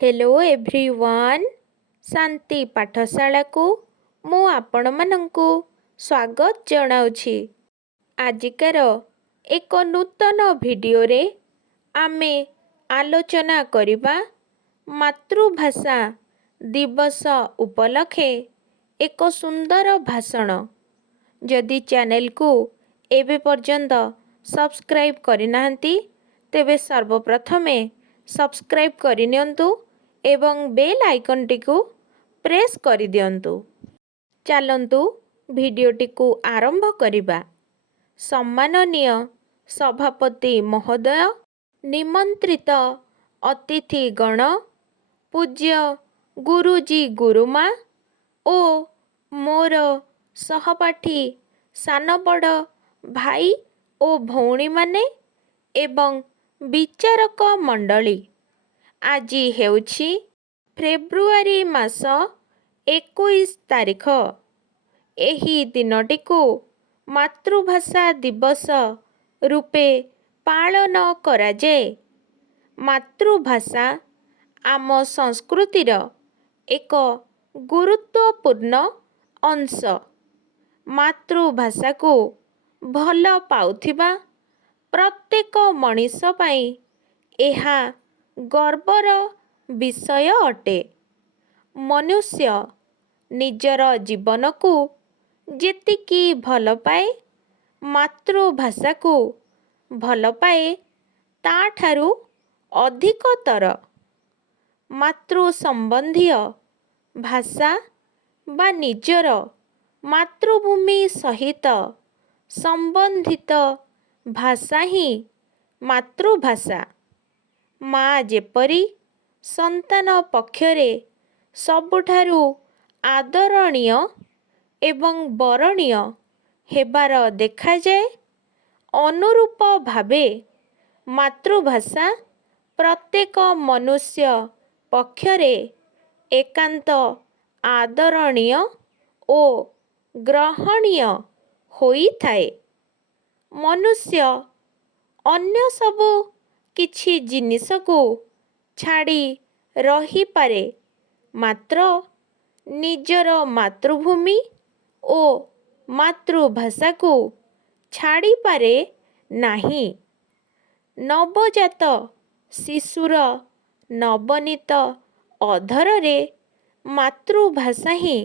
Hello everyone शांति पाठशाला को मु आपण मानंकु स्वागत जनाउछि। आजिकार एक नूतन वीडियो रे आमे आलोचना करिबा मातृभाषा दिवस उपलक्षे एक सुंदर भाषण। जदि चैनल को एबे पर्यंत सब्सक्राइब करिनाहंती तेबे सर्वप्रथमे सब्सक्राइब करिनियंतु एवं बेल आइकन टिकु प्रेस करि दियंतु। चलंतु वीडियोटी को आरंभ करिबा। सम्माननीय सभापति महोदय, निमंत्रित अतिथि गण, पूज्य गुरुजी गुरुमा ओ मोर सहपाठी सान बड़ भाई ओ भौणी माने एवं विचारक मंडली, आज हेउछि फेब्रुआरी मास 21 तारिख। एही दिनटी को मातृभाषा दिवस रूपे पालन करा जाए। मातृभाषा आम संस्कृतिर एक गुरुत्वपूर्ण अंश। मातृभाषा को भल पाउथिबा प्रत्येक मनीष पाई एहा गर्वर विषय अटे। मनुष्य निजर जीवन को जेतिकी भल पाए मातृभाषा को भल पाए ताठारु अधिकतर। मातृ संबंधी भाषा बा निजर मातृभूमि सहित संबंधित भाषा ही मातृभाषा। माँ जेपरी संतान पक्षरे सबुठारु आदरणीय एवं बरणीय हेबार देखा जाए, अनुरूप भावे मातृभाषा प्रत्येक मनुष्य पक्षरे एकांत आदरणीय ओ ग्रहणीय होई थाए। मनुष्य अन्य सबु किछि जिनिस को छाड़ी रही पारे, मात्र निजर मातृभूमि ओ मातृभाषा को छाड़ी पारे नाही। नवजात शिशुर नवनीत अधରରେ मातृभाषा ही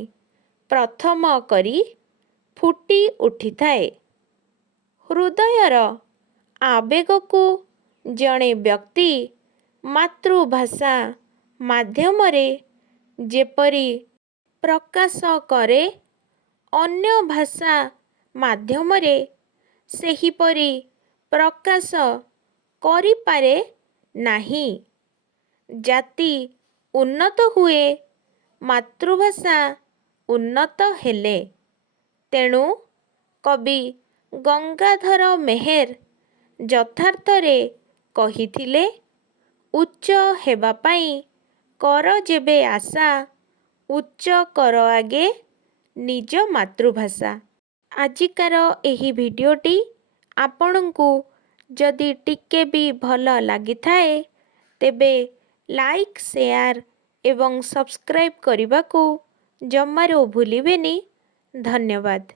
प्रथम करी फुटी उठी थाए। हृदयर आवेग को जड़े व्यक्ति मातृभाषा माध्यमरे जेपरी प्रकाश करे, अन्य भाषा माध्यमरे सेहीपरी प्रकाश करि पारे नाही। जाति उन्नत हुए, मातृभाषा उन्नत हेले। तेणु कवि गंगाधर मेहेर यथार्थरे कहिथिले, उच्च हेबा पाई कर जेबे आशा, उच्च कर आगे निज मातृभाषा। आजिकार एही भिडियोटी आपणଙ୍କୁ जदि टिके भी भल लागि थाए तेबे लाइक, शेयर एवं सब्सक्राइब करने को जमारो भूलिबेनी। धन्यवाद।